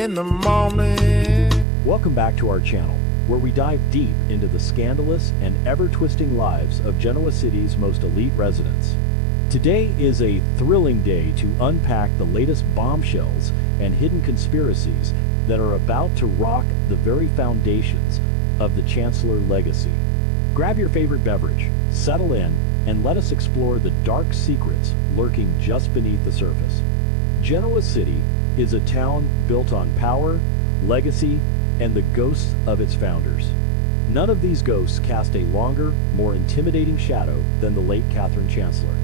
in the morning. Welcome back to our channel, where we dive deep into the scandalous and ever-twisting lives of Genoa City's most elite residents. Today is a thrilling day to unpack the latest bombshells and hidden conspiracies that are about to rock the very foundations of the Chancellor legacy. Grab your favorite beverage, settle in, and let us explore the dark secrets lurking just beneath the surface. Genoa City is a town built on power, legacy, and the ghosts of its founders. None of these ghosts cast a longer, more intimidating shadow than the late Catherine Chancellor.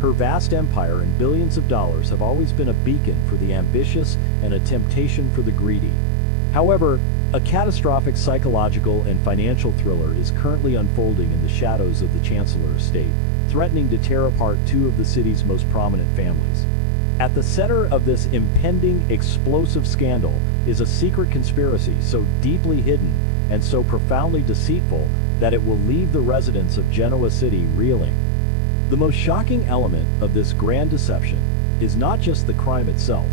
Her vast empire and billions of dollars have always been a beacon for the ambitious and a temptation for the greedy. However, a catastrophic psychological and financial thriller is currently unfolding in the shadows of the Chancellor estate, threatening to tear apart two of the city's most prominent families. At the center of this impending, explosive scandal is a secret conspiracy so deeply hidden and so profoundly deceitful that it will leave the residents of Genoa City reeling. The most shocking element of this grand deception is not just the crime itself,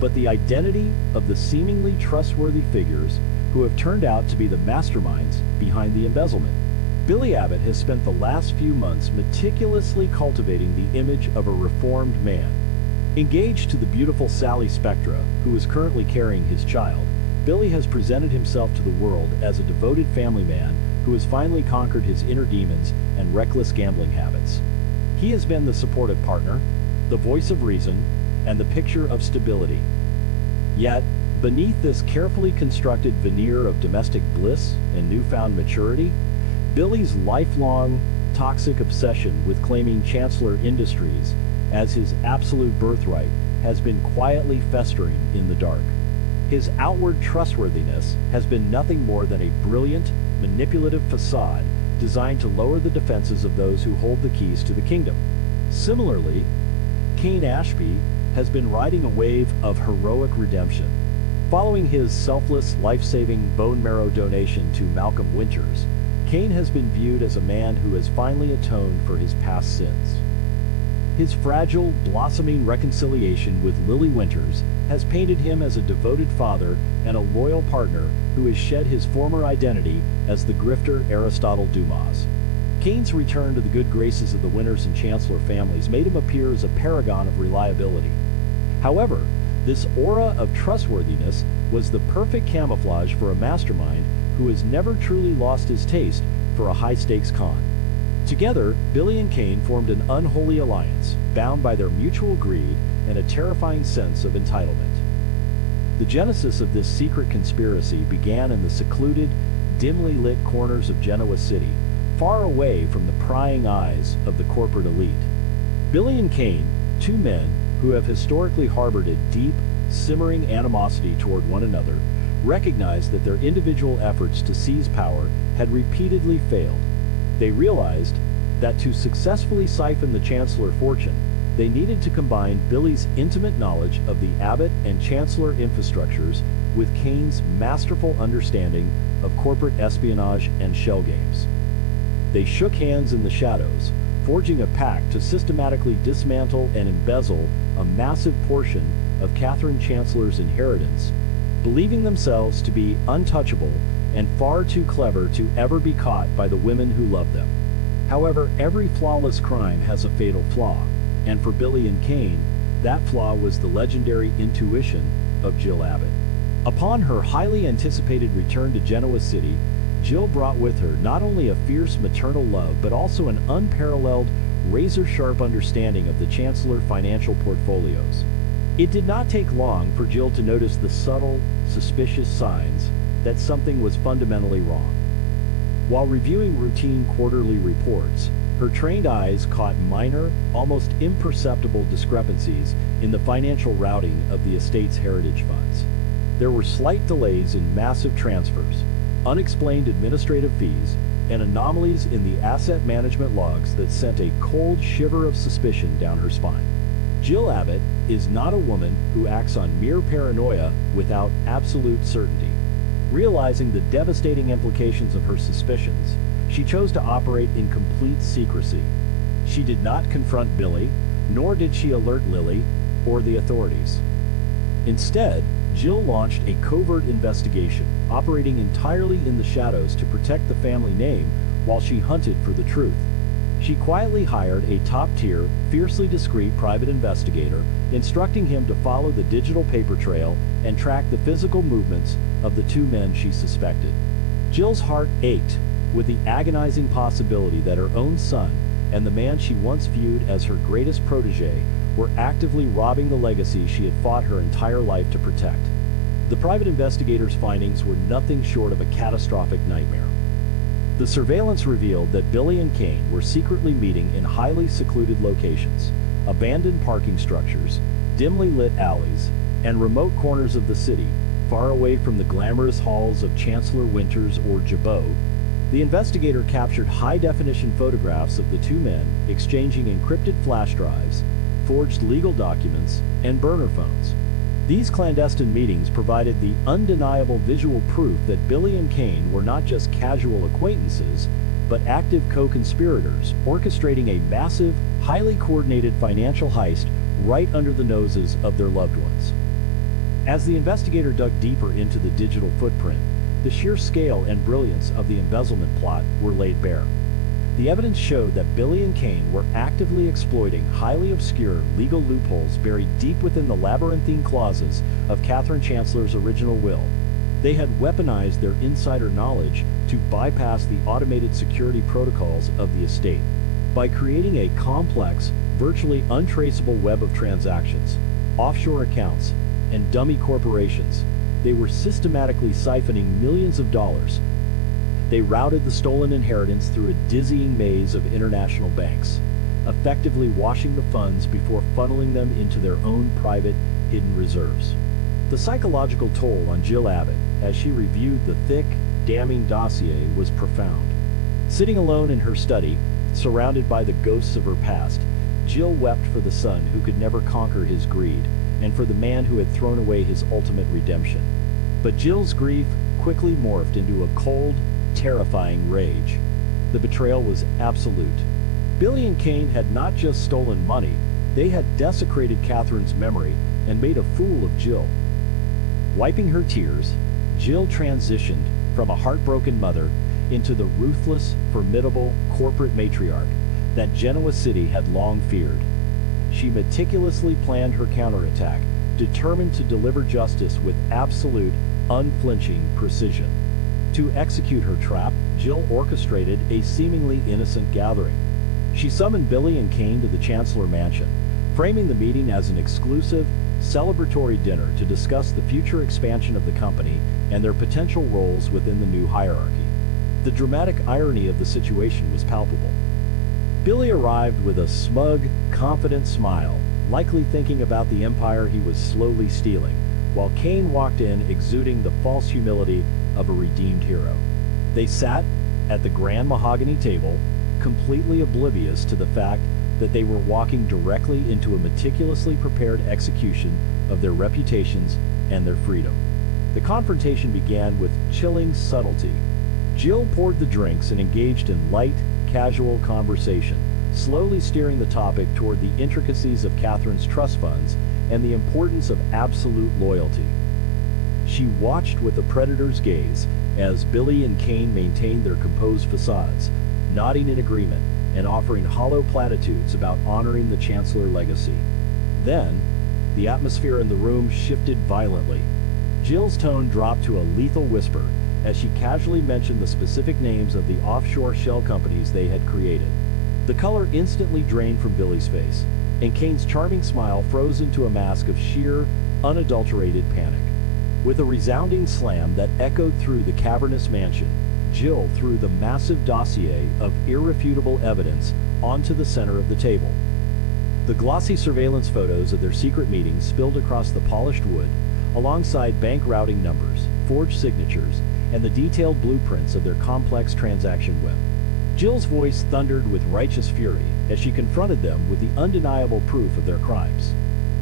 but the identity of the seemingly trustworthy figures who have turned out to be the masterminds behind the embezzlement. Billy Abbott has spent the last few months meticulously cultivating the image of a reformed man. Engaged to the beautiful Sally Spectra, who is currently carrying his child, Billy has presented himself to the world as a devoted family man who has finally conquered his inner demons and reckless gambling habits. He has been the supportive partner, the voice of reason, and the picture of stability. Yet, beneath this carefully constructed veneer of domestic bliss and newfound maturity, Billy's lifelong, toxic obsession with claiming Chancellor Industries as his absolute birthright has been quietly festering in the dark. His outward trustworthiness has been nothing more than a brilliant, manipulative facade designed to lower the defenses of those who hold the keys to the kingdom. Similarly, Cain Ashby has been riding a wave of heroic redemption. Following his selfless, life-saving bone marrow donation to Malcolm Winters, Cain has been viewed as a man who has finally atoned for his past sins. His fragile, blossoming reconciliation with Lily Winters has painted him as a devoted father and a loyal partner who has shed his former identity as the grifter Aristotle Dumas. Cain's return to the good graces of the Winters and Chancellor families made him appear as a paragon of reliability. However, this aura of trustworthiness was the perfect camouflage for a mastermind who has never truly lost his taste for a high-stakes con. Together, Billy and Cain formed an unholy alliance, bound by their mutual greed and a terrifying sense of entitlement. The genesis of this secret conspiracy began in the secluded, dimly lit corners of Genoa City, far away from the prying eyes of the corporate elite. Billy and Cain, two men who have historically harbored a deep, simmering animosity toward one another, recognized that their individual efforts to seize power had repeatedly failed. They realized that to successfully siphon the Chancellor fortune, they needed to combine Billy's intimate knowledge of the Abbott and Chancellor infrastructures with Cain's masterful understanding of corporate espionage and shell games. They shook hands in the shadows, forging a pact to systematically dismantle and embezzle a massive portion of Catherine Chancellor's inheritance, believing themselves to be untouchable and far too clever to ever be caught by the women who love them. However, every flawless crime has a fatal flaw, and for Billy and Cain, that flaw was the legendary intuition of Jill Abbott. Upon her highly anticipated return to Genoa City, Jill brought with her not only a fierce maternal love but also an unparalleled, razor-sharp understanding of the Chancellor financial portfolios. It did not take long for Jill to notice the subtle, suspicious signs that something was fundamentally wrong. While reviewing routine quarterly reports, her trained eyes caught minor, almost imperceptible discrepancies in the financial routing of the estate's heritage funds. There were slight delays in massive transfers, unexplained administrative fees, and anomalies in the asset management logs that sent a cold shiver of suspicion down her spine. Jill Abbott is not a woman who acts on mere paranoia without absolute certainty. Realizing the devastating implications of her suspicions, she chose to operate in complete secrecy. She did not confront Billy, nor did she alert Lily or the authorities. Instead, Jill launched a covert investigation, operating entirely in the shadows to protect the family name while she hunted for the truth. She quietly hired a top-tier, fiercely discreet private investigator, instructing him to follow the digital paper trail and track the physical movements of the two men she suspected. Jill's heart ached with the agonizing possibility that her own son and the man she once viewed as her greatest protege were actively robbing the legacy she had fought her entire life to protect. The private investigator's findings were nothing short of a catastrophic nightmare. The surveillance revealed that Billy and Kane were secretly meeting in highly secluded locations, abandoned parking structures, dimly lit alleys, and remote corners of the city, far away from the glamorous halls of Chancellor Winters or Jabot. The investigator captured high-definition photographs of the two men exchanging encrypted flash drives, forged legal documents, and burner phones. These clandestine meetings provided the undeniable visual proof that Billy and Kane were not just casual acquaintances, but active co-conspirators orchestrating a massive, highly coordinated financial heist right under the noses of their loved ones. As the investigator dug deeper into the digital footprint, the sheer scale and brilliance of the embezzlement plot were laid bare. The evidence showed that Billy and Kane were actively exploiting highly obscure legal loopholes buried deep within the labyrinthine clauses of Catherine Chancellor's original will. They had weaponized their insider knowledge to bypass the automated security protocols of the estate. By creating a complex, virtually untraceable web of transactions, offshore accounts, and dummy corporations, they were systematically siphoning millions of dollars. They routed the stolen inheritance through a dizzying maze of international banks, effectively washing the funds before funneling them into their own private, hidden reserves. The psychological toll on Jill Abbott, as she reviewed the thick, damning dossier, was profound. Sitting alone in her study, surrounded by the ghosts of her past, Jill wept for the son who could never conquer his greed, and for the man who had thrown away his ultimate redemption. But Jill's grief quickly morphed into a cold, terrifying rage. The betrayal was absolute. Billy and Kane had not just stolen money, they had desecrated Catherine's memory and made a fool of Jill. Wiping her tears, Jill transitioned from a heartbroken mother into the ruthless, formidable corporate matriarch that Genoa City had long feared. She meticulously planned her counterattack, determined to deliver justice with absolute, unflinching precision. To execute her trap, Jill orchestrated a seemingly innocent gathering. She summoned Billy and Kane to the Chancellor Mansion, framing the meeting as an exclusive, celebratory dinner to discuss the future expansion of the company and their potential roles within the new hierarchy. The dramatic irony of the situation was palpable. Billy arrived with a smug, confident smile, likely thinking about the empire he was slowly stealing, while Kane walked in exuding the false humility of a redeemed hero. They sat at the grand mahogany table, completely oblivious to the fact that they were walking directly into a meticulously prepared execution of their reputations and their freedom. The confrontation began with chilling subtlety. Jill poured the drinks and engaged in light, casual conversation, slowly steering the topic toward the intricacies of Catherine's trust funds and the importance of absolute loyalty. She watched with a predator's gaze as Billy and Kane maintained their composed facades, nodding in agreement and offering hollow platitudes about honoring the Chancellor legacy. Then, the atmosphere in the room shifted violently. Jill's tone dropped to a lethal whisper as she casually mentioned the specific names of the offshore shell companies they had created. The color instantly drained from Billy's face, and Kane's charming smile froze into a mask of sheer, unadulterated panic. With a resounding slam that echoed through the cavernous mansion, Jill threw the massive dossier of irrefutable evidence onto the center of the table. The glossy surveillance photos of their secret meetings spilled across the polished wood, alongside bank routing numbers, forged signatures, and the detailed blueprints of their complex transaction web. Jill's voice thundered with righteous fury as she confronted them with the undeniable proof of their crimes.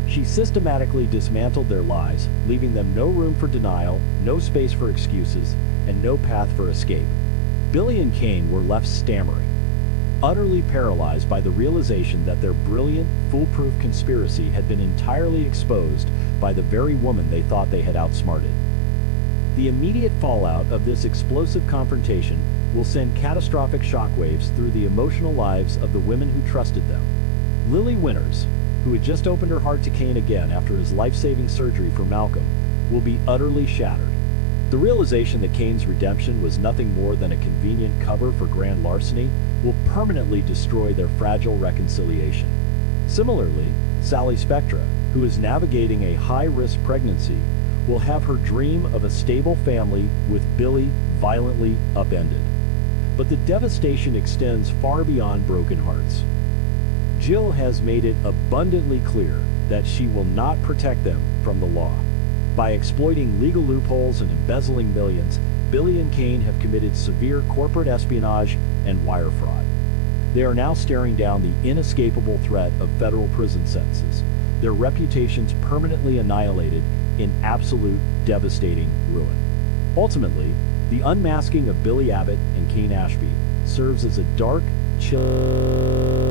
She systematically dismantled their lies, leaving them no room for denial, no space for excuses, and no path for escape. Billy and Kane were left stammering. utterly paralyzed by the realization that their brilliant, foolproof conspiracy had been entirely exposed by the very woman they thought they had outsmarted. The immediate fallout of this explosive confrontation will send catastrophic shockwaves through the emotional lives of the women who trusted them. Lily Winters, who had just opened her heart to Kane again after his life-saving surgery for Malcolm, will be utterly shattered. The realization that Kane's redemption was nothing more than a convenient cover for grand larceny will permanently destroy their fragile reconciliation. Similarly, Sally Spectra, who is navigating a high-risk pregnancy, will have her dream of a stable family with Billy violently upended. But the devastation extends far beyond broken hearts. Jill has made it abundantly clear that she will not protect them from the law. By exploiting legal loopholes and embezzling millions, Billy and Kane have committed severe corporate espionage and wire fraud. They are now staring down the inescapable threat of federal prison sentences, their reputations permanently annihilated in absolute devastating ruin. Ultimately, the unmasking of Billy Abbott and Kane Ashby serves as a dark, chill